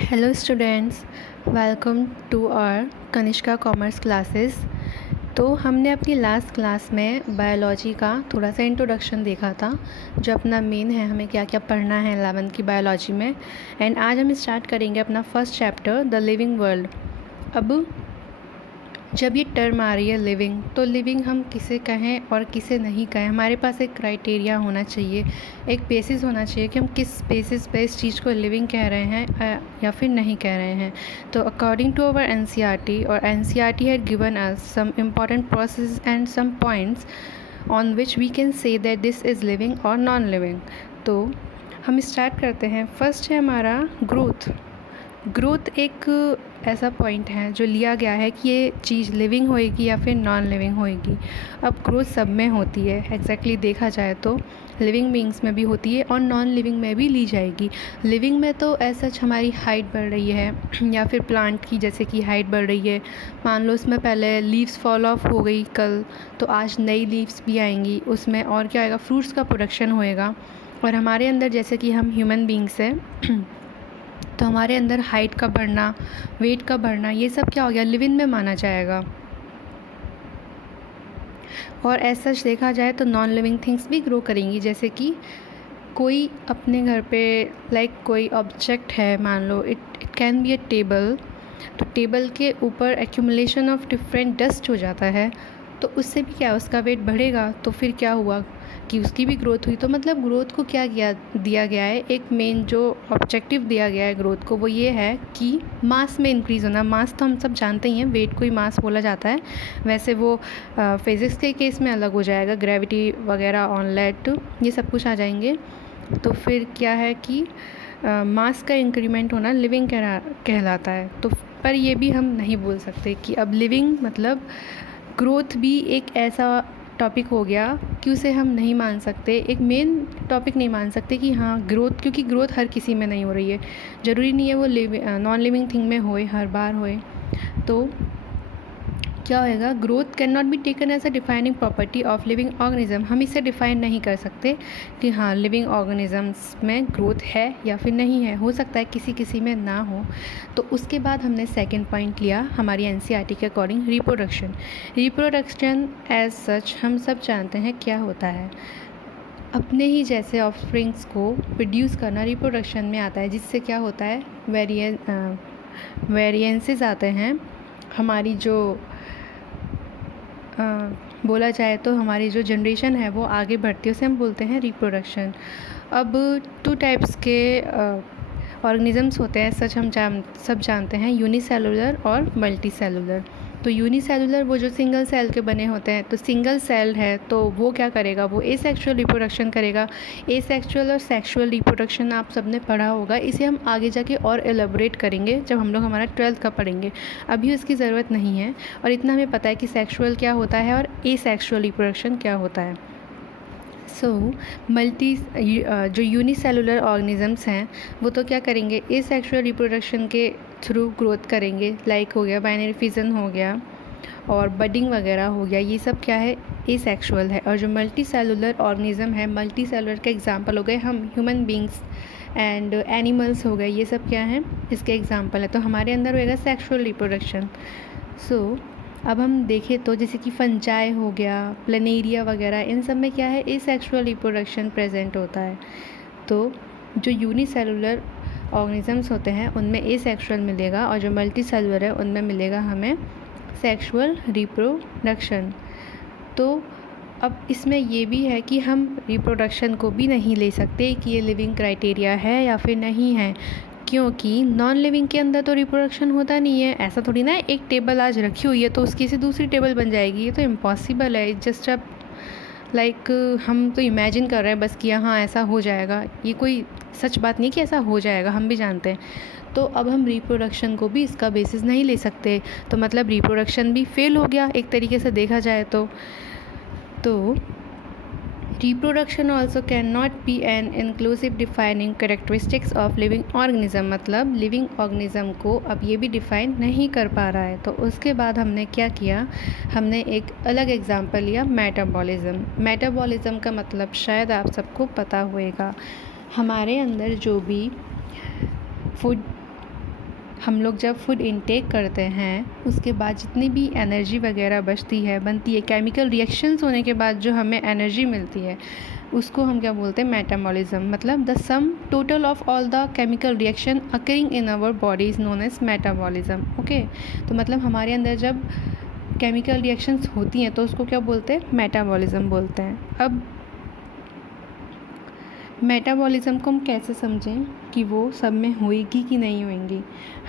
Hello students, welcome to our Kanishka commerce classes. तो हमने अपनी लास्ट क्लास में बायोलॉजी का थोड़ा सा इंट्रोडक्शन देखा था, जो अपना मेन है, हमें क्या क्या पढ़ना है 11th की बायोलॉजी में। एंड आज हम स्टार्ट करेंगे अपना first chapter the living world. अब जब ये टर्म आ रही है लिविंग, तो लिविंग हम किसे कहें और किसे नहीं कहें, हमारे पास एक क्राइटेरिया होना चाहिए, एक बेसिस होना चाहिए कि हम किस बेसिस पे इस चीज़ को लिविंग कह रहे हैं या फिर नहीं कह रहे हैं। तो अकॉर्डिंग टू अवर एनसीईआरटी, और NCERT had given us some important process and some points on which we can say that this is living और नॉन लिविंग। तो हम स्टार्ट करते हैं। फर्स्ट है हमारा ग्रोथ। ग्रोथ एक ऐसा पॉइंट है जो लिया गया है कि ये चीज़ लिविंग होएगी या फिर नॉन लिविंग होएगी। अब ग्रोथ सब में होती है, एग्जैक्टली देखा जाए तो लिविंग बीइंग्स में भी होती है और नॉन लिविंग में भी ली जाएगी। लिविंग में तो ऐसा हमारी हाइट बढ़ रही है या फिर प्लांट की जैसे कि हाइट बढ़ रही है, मान लो उसमें पहले लीव्स फॉल ऑफ हो गई कल, तो आज नई लीव्स भी आएंगी, उसमें और क्या आएगा, फ्रूट्स का प्रोडक्शन होएगा। और हमारे अंदर जैसे कि हम ह्यूमन बीइंग्स हैं तो हमारे अंदर हाइट का बढ़ना, वेट का बढ़ना, ये सब क्या हो गया, लिविंग में माना जाएगा। और ऐसा देखा जाए तो नॉन लिविंग थिंग्स भी ग्रो करेंगी, जैसे कि कोई अपने घर पे कोई ऑब्जेक्ट है, मान लो it can be a table, तो टेबल के ऊपर एक्यूमुलेशन ऑफ डिफरेंट डस्ट हो जाता है, तो उससे भी क्या, उसका वेट बढ़ेगा। तो फिर क्या हुआ कि उसकी भी ग्रोथ हुई। तो मतलब ग्रोथ को क्या दिया गया है, एक मेन जो ऑब्जेक्टिव दिया गया है ग्रोथ को, वो ये है कि मास में इंक्रीज़ होना। मास तो हम सब जानते ही हैं, वेट को ही मास बोला जाता है। वैसे वो फिज़िक्स के केस में अलग हो जाएगा, ग्रेविटी वगैरह ऑन लेट ये सब कुछ आ जाएंगे। तो फिर क्या है कि मास का इंक्रीमेंट होना लिविंग कहलाता है। तो पर ये भी हम नहीं बोल सकते कि अब लिविंग मतलब ग्रोथ भी एक ऐसा टॉपिक हो गया कि उसे हम नहीं मान सकते, एक मेन टॉपिक नहीं मान सकते कि हाँ ग्रोथ, क्योंकि ग्रोथ हर किसी में नहीं हो रही है। ज़रूरी नहीं है वो नॉन लिविंग थिंग में होए, हर बार होए। तो क्या होएगा, growth can not be taken as a defining property of living organism. हम इसे डिफाइन नहीं कर सकते कि हाँ लिविंग ऑर्गेनिजम्स में ग्रोथ है या फिर नहीं है, हो सकता है किसी किसी में ना हो। तो उसके बाद हमने सेकंड पॉइंट लिया हमारी एनसीईआरटी के according, reproduction. Reproduction as such हम सब जानते हैं क्या होता है, अपने ही जैसे ऑफस्प्रिंग्स को प्रोड्यूस करना रिप्रोडक्शन में आता है, जिससे क्या होता है, वेरिएंसेस आते हैं। हमारी जो बोला जाए तो हमारी जो जनरेशन है वो आगे बढ़ती है, उसे हम बोलते हैं रिप्रोडक्शन। अब टू टाइप्स के ऑर्गेनिजम्स होते हैं, सच हम सब जानते हैं, यूनिसेलुलर और मल्टी सेलुलर। तो यूनिसेलुलर वो जो सिंगल सेल के बने होते हैं, तो सिंगल सेल है तो वो क्या करेगा, वो एसेक्सुअल रिप्रोडक्शन करेगा। एसेक्सुअल और सेक्सुअल रिप्रोडक्शन आप सबने पढ़ा होगा, इसे हम आगे जाके और एलेबोरेट करेंगे जब हम लोग हमारा 12th का पढ़ेंगे, अभी उसकी ज़रूरत नहीं है। और इतना हमें पता है कि सेक्सुअल क्या होता है और एसेक्सुअल रिप्रोडक्शन क्या होता है। जो यूनिसेलुलर ऑर्गेनिजम्स हैं वो तो क्या करेंगे, एसेक्सुअल रिप्रोडक्शन के थ्रू ग्रोथ करेंगे, हो गया बाइनरी फिजन हो गया और बडिंग वगैरह हो गया, ये सब क्या है, एसेक्सुअल है। और जो मल्टी सेलुलर ऑर्गेनिज्म है, मल्टी सेलुलर के एग्जांपल हो गए हम ह्यूमन बींग्स एंड एनिमल्स हो गए, ये सब क्या है, इसके एग्जांपल है। तो हमारे अंदर होएगा सेक्सुअल रिप्रोडक्शन। अब हम देखें तो जैसे कि फंजाई हो गया, प्लेनेरिया वगैरह, इन सब में क्या है, एसेक्सुअल रिप्रोडक्शन प्रेजेंट होता है। तो जो यूनिसेलुलर ऑर्गेनिजम्स होते हैं उनमें एसेक्सुअल मिलेगा, और जो मल्टी सेलुलर है उनमें मिलेगा हमें सेक्सुअल रिप्रोडक्शन। तो अब इसमें ये भी है कि हम रिप्रोडक्शन को भी नहीं ले सकते कि ये लिविंग क्राइटेरिया है या फिर नहीं है, क्योंकि नॉन लिविंग के अंदर तो रिप्रोडक्शन होता नहीं है। ऐसा थोड़ी ना एक टेबल आज रखी हुई है तो उसकी से दूसरी टेबल बन जाएगी, ये तो इम्पॉसिबल है। जस्ट अब हम तो इमेजिन कर रहे हैं बस कि हाँ ऐसा हो जाएगा, ये कोई सच बात नहीं कि ऐसा हो जाएगा, हम भी जानते हैं। तो अब हम रिप्रोडक्शन को भी इसका बेसिस नहीं ले सकते, तो मतलब रिप्रोडक्शन भी फेल हो गया एक तरीके से देखा जाए तो reproduction also cannot be an inclusive defining characteristics of living organism, मतलब living organism को अब ये भी डिफ़ाइन नहीं कर पा रहा है। तो उसके बाद हमने क्या किया, हमने एक अलग एग्जांपल लिया, मेटाबॉलिज्म। मेटाबॉलिज्म का मतलब शायद आप सबको पता होएगा, हमारे अंदर जो भी फूड हम लोग जब फूड इनटेक करते हैं उसके बाद जितनी भी एनर्जी वगैरह बचती है बनती है, केमिकल रिएक्शंस होने के बाद जो हमें एनर्जी मिलती है उसको हम क्या बोलते हैं, मेटाबॉलिज्म। मतलब the sum total of all the chemical reaction occurring in our body is known as metabolism. Okay, तो मतलब हमारे अंदर जब केमिकल रिएक्शंस होती हैं तो उसको क्या बोलते हैं, मेटाबॉलिज्म बोलते हैं। अब मेटाबॉलिज्म को हम कैसे समझें कि वो सब में होएगी कि नहीं होएंगी।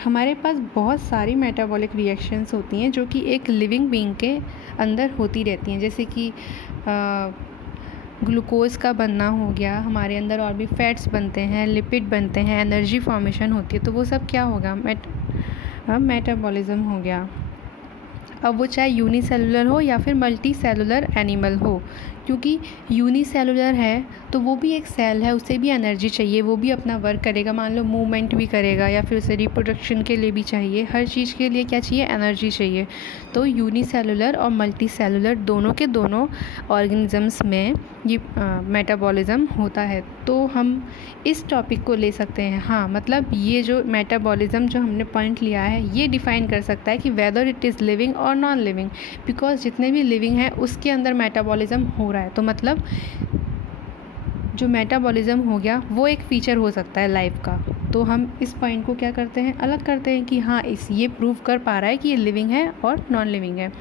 हमारे पास बहुत सारी मेटाबॉलिक रिएक्शंस होती हैं जो कि एक लिविंग बीइंग के अंदर होती रहती हैं, जैसे कि ग्लूकोज का बनना हो गया, हमारे अंदर और भी फैट्स बनते हैं, लिपिड बनते हैं, एनर्जी फॉर्मेशन होती है, तो वो सब क्या होगा, मेटाबॉलिज्म हो गया। अब वो चाहे यूनिसेलुलर हो या फिर मल्टी सेलुलर एनिमल हो, क्योंकि यूनिसेलुलर है तो वो भी एक सेल है, उसे भी एनर्जी चाहिए, वो भी अपना वर्क करेगा, मान लो मूवमेंट भी करेगा या फिर उसे रिप्रोडक्शन के लिए भी चाहिए, हर चीज़ के लिए क्या चाहिए, एनर्जी चाहिए। तो यूनिसेलुलर और मल्टी सेलुलर दोनों के दोनों ऑर्गेनिजम्स में ये मेटाबॉलिज्म होता है। तो हम इस टॉपिक को ले सकते हैं। हाँ, मतलब ये जो मेटाबॉलिज्म जो हमने पॉइंट लिया है ये डिफ़ाइन कर सकता है कि वेदर इट इज़ लिविंग और नॉन लिविंग, बिकॉज जितने भी लिविंग है उसके अंदर मेटाबॉलिज्म हो रहा है। तो मतलब जो मेटाबॉलिज्म हो गया वो एक फ़ीचर हो सकता है लाइफ का। तो हम इस पॉइंट को क्या करते हैं, अलग करते हैं कि हाँ ये प्रूव कर पा रहा है कि ये लिविंग है और नॉन लिविंग है।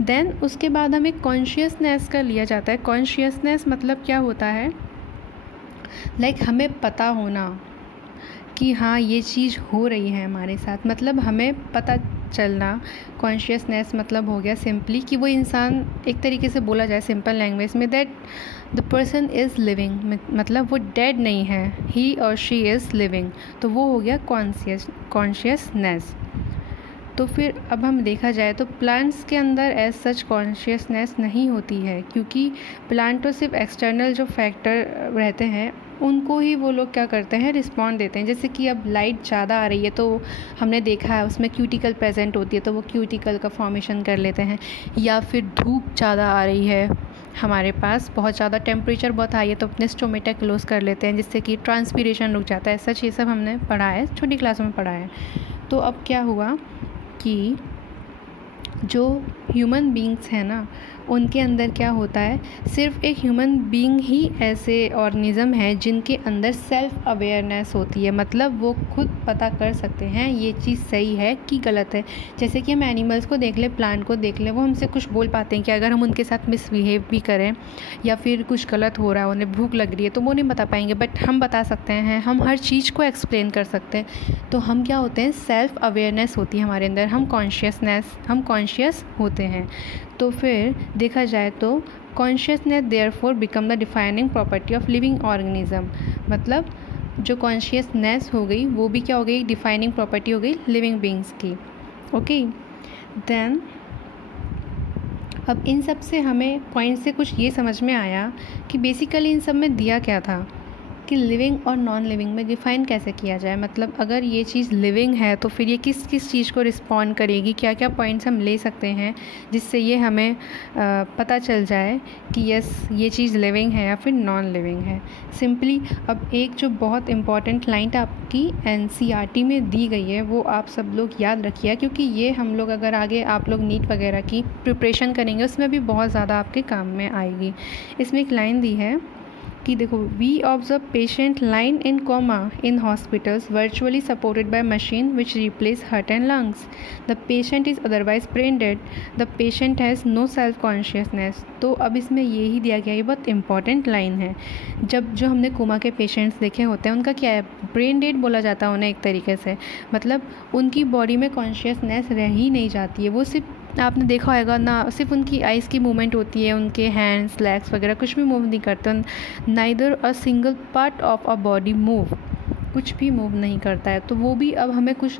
देन उसके बाद हमें कॉन्शियसनेस का लिया जाता है। कॉन्शियसनेस मतलब क्या होता है, लाइक हमें पता होना कि हाँ ये चीज़ हो रही है हमारे साथ, मतलब हमें पता चलना। कॉन्शियसनेस मतलब हो गया सिंपली कि वो इंसान, एक तरीके से बोला जाए सिंपल लैंग्वेज में, that the person is living, मतलब वो डेड नहीं है, ही और शी इज़ लिविंग, तो वो हो गया कॉन्शियसनेस। तो फिर अब हम देखा जाए तो प्लांट्स के अंदर एज सच कॉन्शियसनेस नहीं होती है, क्योंकि प्लांट तो सिर्फ एक्सटर्नल जो फैक्टर रहते हैं उनको ही वो लोग क्या करते हैं, रिस्पॉन्ड देते हैं। जैसे कि अब लाइट ज़्यादा आ रही है तो हमने देखा है उसमें क्यूटिकल प्रेजेंट होती है, तो वो क्यूटिकल का फॉर्मेशन कर लेते हैं। या फिर धूप ज़्यादा आ रही है, हमारे पास बहुत ज़्यादा टेम्परेचर बहुत हाई है तो अपने स्टोमेटा क्लोज कर लेते हैं, जिससे कि ट्रांसपीरेशन रुक जाता है। सच ये सब हमने पढ़ा है, छोटी क्लासों में पढ़ा है। तो अब क्या हुआ कि जो ह्यूमन बींग्स हैं ना, उनके अंदर क्या होता है, सिर्फ एक ह्यूमन बीइंग ही ऐसे ऑर्गेनिज़म है जिनके अंदर सेल्फ अवेयरनेस होती है, मतलब वो खुद पता कर सकते हैं ये चीज़ सही है कि गलत है। जैसे कि हम एनिमल्स को देख लें, प्लांट को देख लें, वो हमसे कुछ बोल पाते हैं कि अगर हम उनके साथ मिसबिहेव भी करें या फिर कुछ गलत हो रहा है, उन्हें भूख लग रही है, तो वो नहीं बता पाएंगे, बट हम बता सकते हैं, हम हर चीज़ को एक्सप्लेन कर सकते हैं। तो हम क्या होते हैं, सेल्फ अवेयरनेस होती है हमारे अंदर, हम कॉन्शियस होते हैं। तो फिर देखा जाए तो consciousness therefore become the defining property of living organism, मतलब जो कॉन्शियसनेस हो गई वो भी क्या हो गई, डिफाइनिंग प्रॉपर्टी हो गई लिविंग बींग्स की। ओके, देन अब इन सब से हमें पॉइंट से कुछ ये समझ में आया कि बेसिकली इन सब में दिया क्या था कि लिविंग और नॉन लिविंग में डिफ़ाइन कैसे किया जाए। मतलब अगर ये चीज़ लिविंग है तो फिर ये किस किस चीज़ को रिस्पॉन्ड करेगी, क्या क्या पॉइंट्स हम ले सकते हैं जिससे ये हमें पता चल जाए कि यस ये चीज़ लिविंग है या फिर नॉन लिविंग है। सिंपली अब एक जो बहुत इम्पॉर्टेंट लाइन आपकी NCERT में दी गई है वो आप सब लोग याद रखिए, क्योंकि ये हम लोग अगर आगे आप लोग नीट वगैरह की प्रिपरेशन करेंगे उसमें भी बहुत ज़्यादा आपके काम में आएगी। इसमें एक लाइन दी है कि देखो, we observe patient lying in coma in hospitals virtually supported by machine which replace heart and lungs. The patient is otherwise brain dead, the patient has no self consciousness. तो अब इसमें यही दिया गया, ये बहुत इंपॉर्टेंट लाइन है। जब जो हमने कोमा के पेशेंट्स देखे होते हैं उनका क्या है, ब्रेन डेड बोला जाता है उन्हें एक तरीके से, मतलब उनकी बॉडी में कॉन्शियसनेस रह ही नहीं जाती है। वो सिर्फ आपने देखा होगा ना, सिर्फ उनकी आइज़ की मूवमेंट होती है, उनके हैंड्स लेग्स वगैरह कुछ भी मूव नहीं करते, neither a single part of a body move, कुछ भी मूव नहीं करता है। तो वो भी अब हमें कुछ,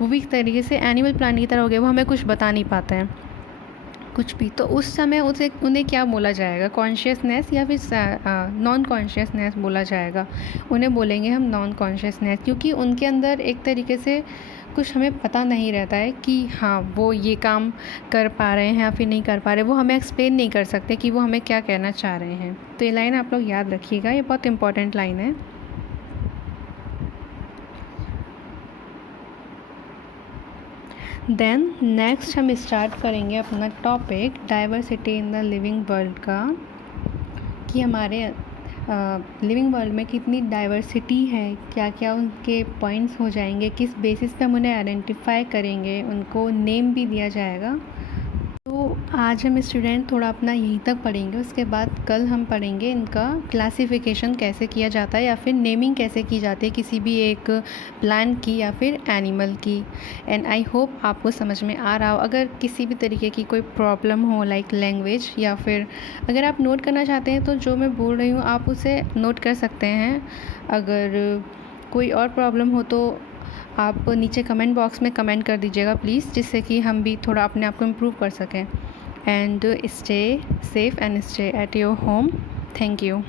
वो भी एक तरीके से एनिमल प्लांट की तरह हो गया, वो हमें कुछ बता नहीं पाते हैं कुछ भी। तो उस समय उन्हें क्या बोला जाएगा, कॉन्शियसनेस या फिर नॉन कॉन्शियसनेस बोला जाएगा। उन्हें बोलेंगे हम नॉन कॉन्शियसनेस, क्योंकि उनके अंदर एक तरीके से कुछ हमें पता नहीं रहता है कि हाँ वो ये काम कर पा रहे हैं या फिर नहीं कर पा रहे, वो हमें एक्सप्लेन नहीं कर सकते कि वो हमें क्या कहना चाह रहे हैं। तो ये लाइन आप लोग याद रखिएगा, ये बहुत इंपॉर्टेंट लाइन है। देन नेक्स्ट हम स्टार्ट करेंगे अपना topic diversity in the living world का, कि हमारे लिविंग वर्ल्ड में कितनी डाइवर्सिटी है, क्या क्या उनके पॉइंट्स हो जाएंगे, किस बेसिस पे हम उन्हें आइडेंटिफाई करेंगे, उनको नेम भी दिया जाएगा। तो आज हम स्टूडेंट थोड़ा अपना यहीं तक पढ़ेंगे, उसके बाद कल हम पढ़ेंगे इनका क्लासिफिकेशन कैसे किया जाता है या फिर नेमिंग कैसे की जाती है किसी भी एक प्लांट की या फिर एनिमल की। एंड आई होप आपको समझ में आ रहा हो। अगर किसी भी तरीके की कोई प्रॉब्लम हो लाइक लैंग्वेज, या फिर अगर आप नोट करना चाहते हैं तो जो मैं बोल रही हूँ आप उसे नोट कर सकते हैं। अगर कोई और प्रॉब्लम हो तो आप नीचे कमेंट बॉक्स में कमेंट कर दीजिएगा प्लीज़, जिससे कि हम भी थोड़ा अपने आप को इम्प्रूव कर सकें। And stay safe and stay at your home. Thank you.